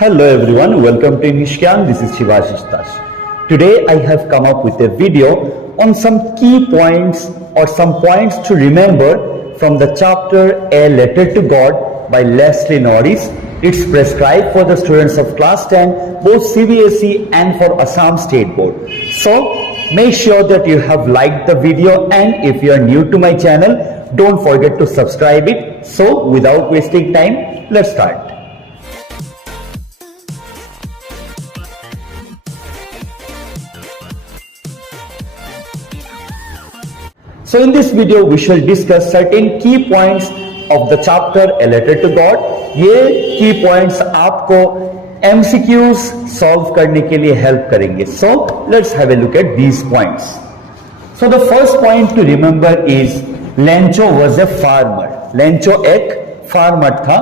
Hello everyone, welcome to Nishkyan. This is Shivashish Dash. Today I have come up with a video on some key points or some points to remember from the chapter A Letter to God by Leslie Norris. It's prescribed for the students of class 10, both CBSE and for Assam State Board. So make sure that you have liked the video, and if you are new to my channel, don't forget to subscribe it. So without wasting time, let's start. So in this video we shall discuss certain key points of the chapter A Letter to God. ये key points आपको MCQs solve करने के लिए help करेंगे. So let's have a look at these points. So the first point to remember is Lencho was a farmer. Lencho एक farmer था.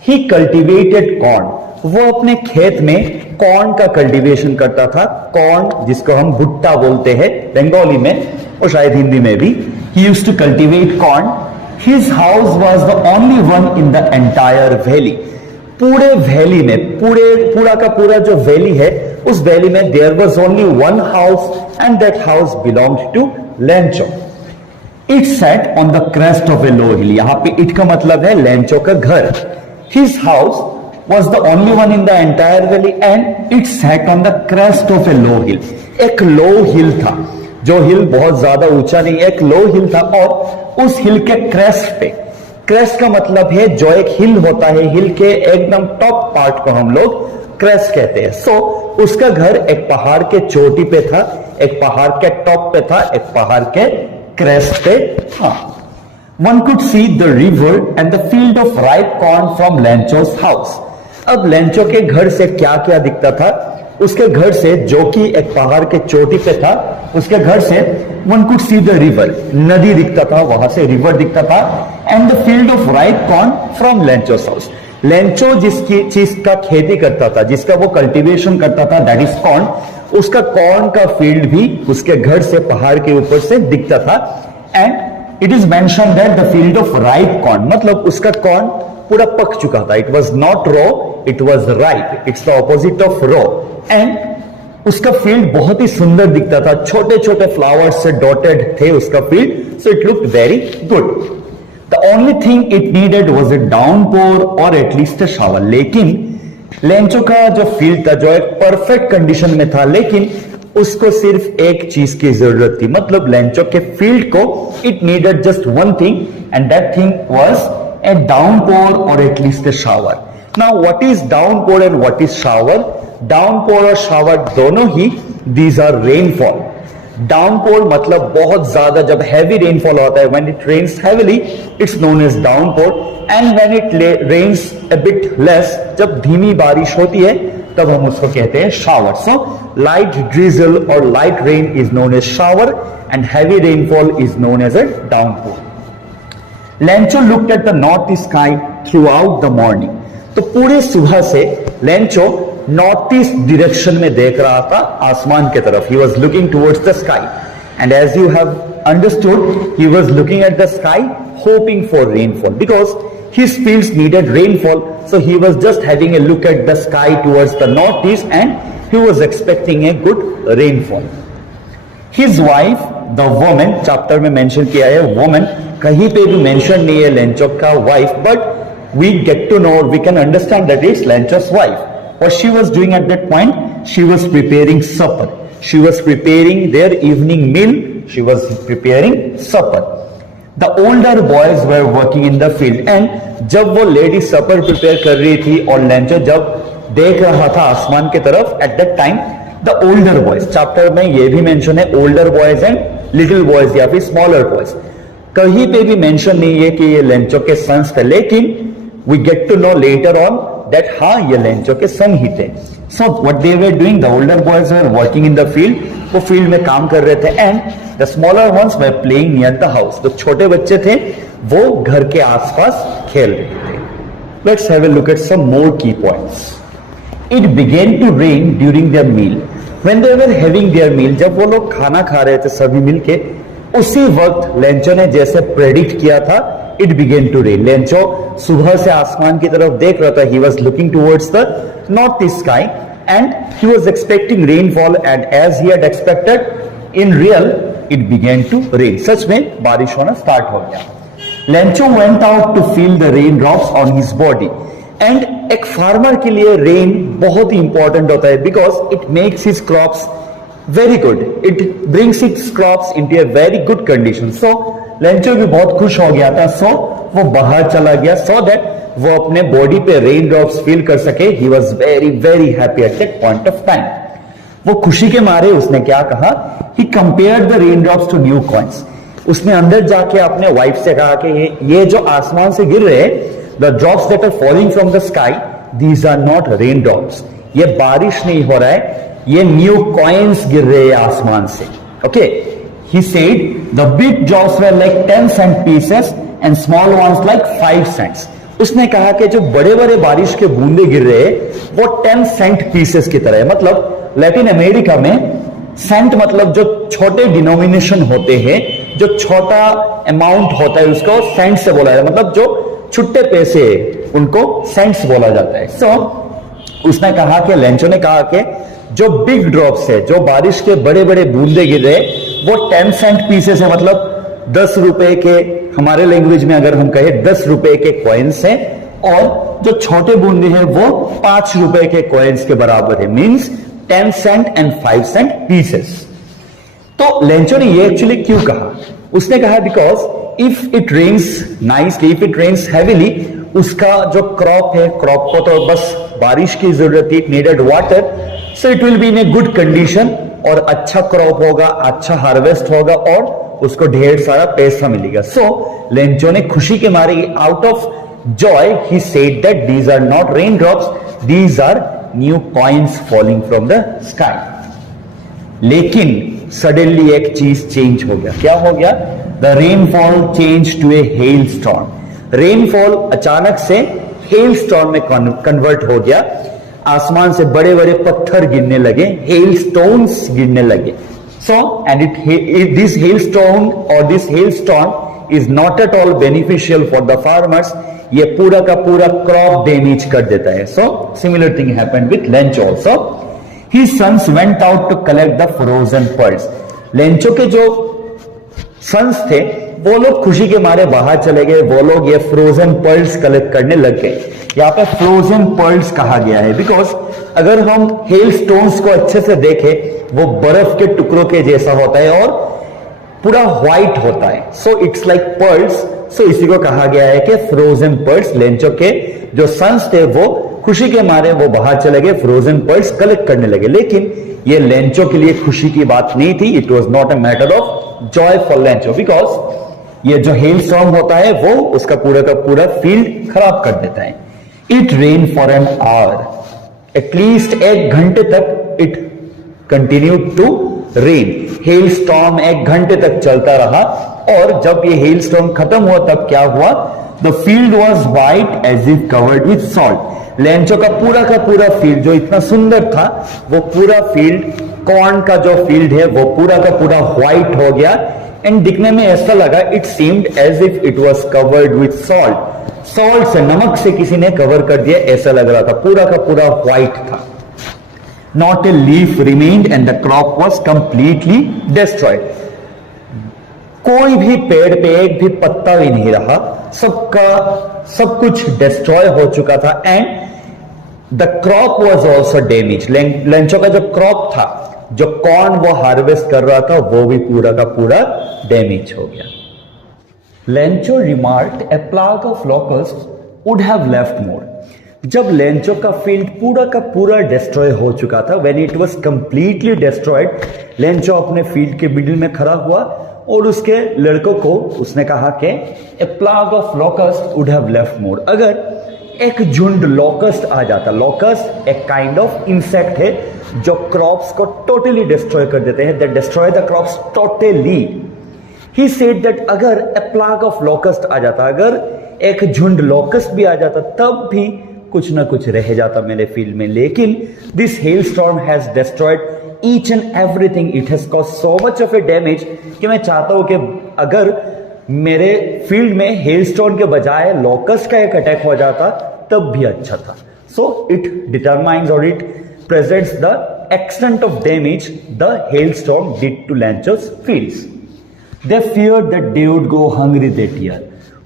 He cultivated corn. वो अपने खेत में कॉर्न का कल्टीवेशन करता था. कॉर्न जिसको हम भुट्टा बोलते हैं बंगाली में और शायद हिंदी में भी. He used to cultivate corn. His house was the only one in the entire valley. पूरे वैली में पूरा का पूरा जो वैली है उस वैली में there was only one house and that house belonged to Lencho. It sat on the crest of a low hill. यहाँ पे it का मतलब है लेंचो का घर. His house was the only one in the entire valley and it sat on the crest of a low hill. एक low hill था, जो हिल बहुत ज्यादा ऊंचा नहीं, एक लो हिल था और उस हिल के क्रेस्ट पे, क्रेस्ट का मतलब है जो एक हिल होता है, हिल के एकदम टॉप पार्ट को हम लोग क्रेस्ट कहते हैं. सो उसका घर एक पहाड़ के चोटी पे था, एक पहाड़ के टॉप पे था, एक पहाड़ के क्रेस्ट पे था. One could see the river and the field of ripe corn from Lencho's house. अब लेंचो के घर से क्या क्या दिखता था? उसके घर से, जो कि एक पहाड़ के चोटी पे था, उसके घर से one could see the river, नदी दिखता था, वहां से रिवर दिखता था. And the field of ripe corn from Lencho's house. Lencho जिसकी चीज का खेती करता था, जिसका वो कल्टीवेशन करता था, दैट इज कॉर्न, उसका कॉर्न का फील्ड भी उसके घर से, पहाड़ के ऊपर से दिखता था. And it is mention that the field of ripe corn, मतलब उसका कॉर्न पूरा पक चुका था. It was not raw, it was ripe. It's the opposite of raw. And उसका फील्ड बहुत ही सुंदर दिखता था, छोटे छोटे फ्लावर्स से डॉटेड थे उसका field. So it looked very good. The only thing it needed was a downpour और एटलीस्ट अ शावर. लेकिन लेंचो का जो फील्ड था, जो एक परफेक्ट कंडीशन में था, लेकिन उसको सिर्फ एक चीज की जरूरत थी. मतलब लेंचो के फील्ड को it needed just one thing and that thing was a downpour or at least a shower. Now what is downpour and what is shower? Downpour और shower दोनों ही these are rainfall. Downpour मतलब बहुत ज्यादा, जब heavy rainfall होता है, when it rains heavily it's known as downpour, and when it rains a bit less, जब धीमी बारिश होती है तब हम उसको कहते हैं shower. So light drizzle or light rain is known as shower and heavy rainfall is known as a downpour. Lencho looked at the north sky throughout the morning. तो पूरे सुबह से लेंचो नॉर्थ ईस्ट डायरेक्शन में देख रहा था, आसमान के तरफ. He was looking towards the sky, and as you have understood, he was looking at the sky hoping for rainfall because his fields needed rainfall. So he was just having a look at the sky towards the northeast and he was expecting a good rainfall. His wife, the woman, chapter में mention किया है woman, कहीं पे भी mention नहीं है Lencho का wife, but we get to know, we can understand that it's Lencho's wife. What she was doing at that point? She was preparing supper. She was preparing their evening meal. She was preparing supper. The older boys were working in the field. And जब वो lady सपर prepare कर रही थी और Lencho जब देख रहा था आसमान की तरफ, at that time the older boys, chapter में ये भी मेंशन है older boys and little boys या फिर स्मॉलर बॉयज. कहीं पे भी मेंशन नहीं है कि ये लेंचो के सन्स थे, लेकिन we get to know later on that हाँ ये लेंचो के सन ही थे. So what they were doing, the older boys were working in the field, वो फील्ड में काम कर रहे थे. And the smaller ones were playing near the house. जो छोटे बच्चे थे वो घर के आसपास खेल रहे थे. Let's have a look at some more key points. It began to rain during their meal. When they were having their meal, जब वो लोग खाना खा रहे थे सभी मिलके, उसी वक्त लेंचो ने जैसे प्रेडिक्ट किया था, it began to rain. Lencho सुबह से आसमान की तरफ देख रहा था. He was looking towards the northeast sky and he was expecting rainfall, and as he had expected, in real it began to rain. सच में बारिश होना स्टार्ट हो गया. Lencho went out to feel the raindrops on his body. And एक farmer के लिए rain बहुत ही important होता है because it makes his crops very good. It brings his crops into a very good condition. So Lencho भी बहुत खुश हो गया था. सो वो बाहर चला गया सो दैट वो अपने बॉडी पे रेन ड्रॉप्स फील कर सके. He was very very happy at that point of time. वो खुशी के मारे उसने क्या कहा, he compared the rain drops to new coins. उसने अंदर जाके अपने वाइफ से कहा कि ये जो आसमान से गिर रहे हैं, the drops that are falling from the sky, these are not raindrops. ये बारिश नहीं हो रहा है, ये न्यू कॉइन्स गिर रहे हैं आसमान से. Okay, he said the big drops were like 10 cent pieces and small ones like 5 cents. उसने कहा कि जो बड़े बड़े बारिश के बूंदे गिर रहे हैं वो 10 सेंट पीसेस की तरह है. मतलब लैटिन अमेरिका में सेंट मतलब जो छोटे डिनोमिनेशन होते हैं, जो छोटा अमाउंट होता है उसको सेंट से बोला है. मतलब जो छुट्टे पैसे उनको सेंट्स बोला जाता है. सो उसने कहा कि लेंचो ने कहा कि जो बिग ड्रॉप्स है, जो बारिश के बड़े बड़े बूंदे गिर रहे वो 10 सेंट पीसेस है. मतलब 10 रुपए के, हमारे लैंग्वेज में अगर हम कहें 10 रुपए के कॉइन्स हैं, और जो छोटे बूंदे हैं वो 5 रुपए के कॉइन्स के बराबर है. Means 10 cent and 5 cent pieces. तो लेंचो ने ये एक्चुअली क्यों कहा? उसने कहा because if it rains nicely, if it rains heavily, उसका जो क्रॉप है, क्रॉप को तो बस बारिश की जरूरत है, it needed water, so it will be in a good condition, और अच्छा क्रॉप होगा, अच्छा हार्वेस्ट होगा, और उसको ढेर सारा पैसा मिलेगा. सो लेंचो ने खुशी के मारे, out of joy, he said that these are not raindrops, these are new coins falling from the sky. लेकिन सडनली एक चीज चेंज हो गया. क्या हो गया? The rainfall change to a hailstorm. Rainfall अचानक से हेल स्टॉर्म में कन्वर्ट हो गया. आसमान से बड़े बड़े पत्थर गिरने लगे, हेल स्टोन्स गिरने लगे. So and it this hail stone और this hail storm is not at all beneficial for the farmers. ये पूरा का पूरा क्रॉप डैमेज कर देता है. So similar thing happened with Lencho also. His sons went out to collect the frozen pearls. Lencho के जो सन्स थे वो लोग खुशी के मारे बाहर चले गए. वो लोग ये फ्रोजन पर्ल्स कलेक्ट करने लग गए. यहाँ पे फ्रोजन पर्ल्स कहा गया है बिकॉज अगर हम हेल स्टोन्स को अच्छे से देखें वो बर्फ के टुकड़ों के जैसा होता है और पूरा व्हाइट होता है. So it's like pearls. So इसी को कहा गया है कि फ्रोजन पर्ल्स. लेंचो के जो सन्स थे वो खुशी के मारे वो बाहर चले गए, फ्रोजन पर्ल्स कलेक्ट करने लगे. लेकिन ये लेंचो के लिए खुशी की बात नहीं थी. It was not a matter of Joy for Lencho because ये जो हेल स्टॉर्म होता है वो उसका पूरा का पूरा फील्ड खराब कर देता है. It rain for an hour. At least 1 घंटे तक it continue to rain. Hailstorm 1 घंटे तक चलता रहा, और जब ये हेल स्टॉर्म खत्म हुआ तब क्या हुआ? The field was white as if covered with salt. Lencho का पूरा फील्ड जो इतना सुंदर था वो पूरा फील्ड, कॉर्न का जो फील्ड है वो पूरा का पूरा व्हाइट हो गया. एंड दिखने में ऐसा लगा, it seemed as if it was covered with salt. Salt से, नमक से किसी ने कवर कर दिया ऐसा लग रहा था. पूरा का पूरा व्हाइट था. Not a leaf remained and the crop was completely destroyed. कोई भी पेड़ पे एक भी पत्ता भी नहीं रहा. सब कुछ डिस्ट्रॉय हो चुका था. And the crop was also damage. Lencho का जो क्रॉप था, जो कॉर्न वो हार्वेस्ट कर रहा था, वो भी पूरा का पूरा डैमेज हो गया. Lencho remarked a plague of locust would have left more. जब लेंचो का फील्ड पूरा का पूरा डिस्ट्रॉय हो चुका था, when it was completely destroyed, Lencho अपने फील्ड के मिडिल में खड़ा हुआ और उसके लड़कों को उसने कहा कि a plague of locust would have left more. अगर एक झुंड लोकस्ट आ जाता. लोकस्ट एक काइंड ऑफ इंसेक्ट है जो क्रॉप्स को टोटली डिस्ट्रॉय कर देते हैं. दे destroy the crops totally. He said that अगर ए प्लाग ऑफ लोकस्ट आ जाता, अगर एक झुंड लोकस्ट भी आ जाता, तब भी कुछ ना कुछ रह जाता मेरे फील्ड में. लेकिन this hail storm has destroyed each and everything. It has cause so much of A damage कि मैं चाहता हूं कि अगर मेरे फील्ड में हेलस्टोन के बजाय लॉकस्ट का एक अटैक हो जाता तब भी अच्छा था. सो इट डिटरमाइंस और it presents the extent of damage the hailstorm did to Lancho's fields. They feared that they would go hungry that year.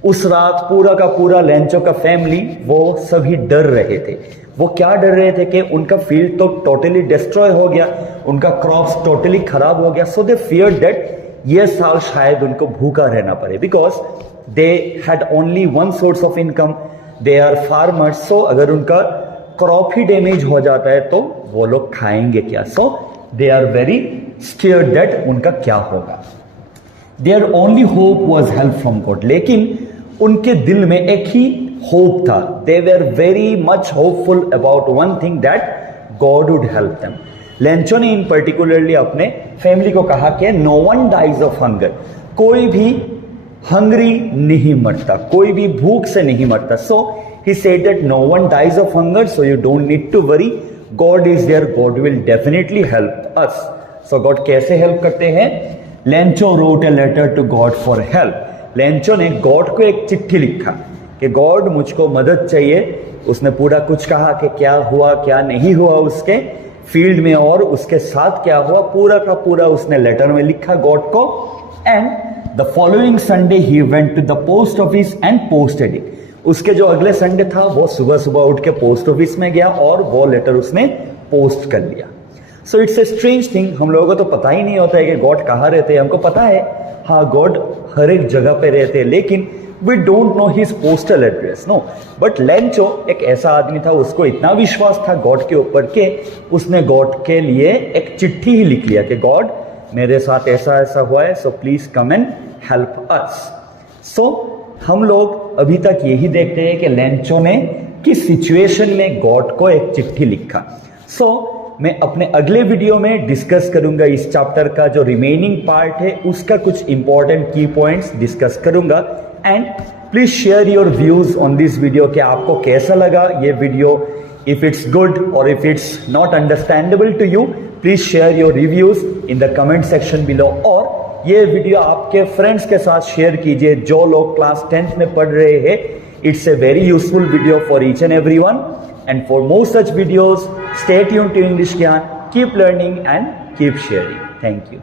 उस रात पूरा का पूरा लैंचो का फैमिली वो सभी डर रहे थे. वो क्या डर रहे थे कि उनका फील्ड तो टोटली डिस्ट्रॉय हो गया, उनका क्रॉप्स टोटली खराब हो गया. सो दे फियर्ड दैट ये साल शायद उनको भूखा रहना पड़े, because they had only one source of income, they are farmers. So अगर उनका क्रॉप ही डैमेज हो जाता है तो वो लोग खाएंगे क्या. So they are very scared that उनका क्या होगा. Their only hope was help from God. लेकिन उनके दिल में एक ही होप था. They were very much hopeful about one thing, that God would help them. Lencho ने इन पर्टिकुलरली अपने फैमिली को कहा कि no one dies of hunger. कोई भी हंग्री नहीं मरता, कोई भी भूख से नहीं मरता. सो he said that no one dies of hunger, so you don't need to worry. God is there, God will definitely help us. So God कैसे help करते हैं? Lencho wrote a letter to God for help. Lencho ने God को एक चिट्ठी लिखा कि God मुझको मदद चाहिए. उसने पूरा कुछ कहा कि क्या हुआ क्या नहीं हुआ उसके फील्ड में और उसके साथ क्या हुआ, पूरा का पूरा उसने लेटर में लिखा गॉड को. And the following Sunday he went to the post office and posted it. उसके जो अगले संडे था वो सुबह सुबह उठ के पोस्ट ऑफिस में गया और वो लेटर उसने पोस्ट कर लिया. So it's a strange thing. हम लोगों को तो पता ही नहीं होता है कि गॉड कहाँ रहते हैं. हमको पता है हाँ गॉड हर एक जगह पे रहते हैं, लेकिन we don't know his postal address. No, but Lencho एक ऐसा आदमी था, उसको इतना विश्वास था गॉड के ऊपर के उसने गॉड के लिए एक चिट्ठी ही लिख लिया कि गॉड मेरे साथ ऐसा ऐसा हुआ है, so please come and help us. So हम लोग अभी तक यही देखते हैं कि लेंचो ने किस सिचुएशन में गॉड को एक चिट्ठी लिखा. सो मैं अपने अगले वीडियो में डिस्कस करूंगा इस चैप्टर का जो रिमेनिंग पार्ट है, उसका कुछ इंपॉर्टेंट की पॉइंट्स डिस्कस करूंगा. And please share your views on this video कि आपको कैसा लगा ये वीडियो. इफ इट्स गुड और if it's not understandable to you, please share your reviews in the comment section below. और ये वीडियो आपके फ्रेंड्स के साथ शेयर कीजिए जो लोग क्लास 10th में पढ़ रहे हैं. It's a very useful video for each and everyone. And for more such videos, stay tuned to English Gyan. Keep learning and keep sharing. Thank you.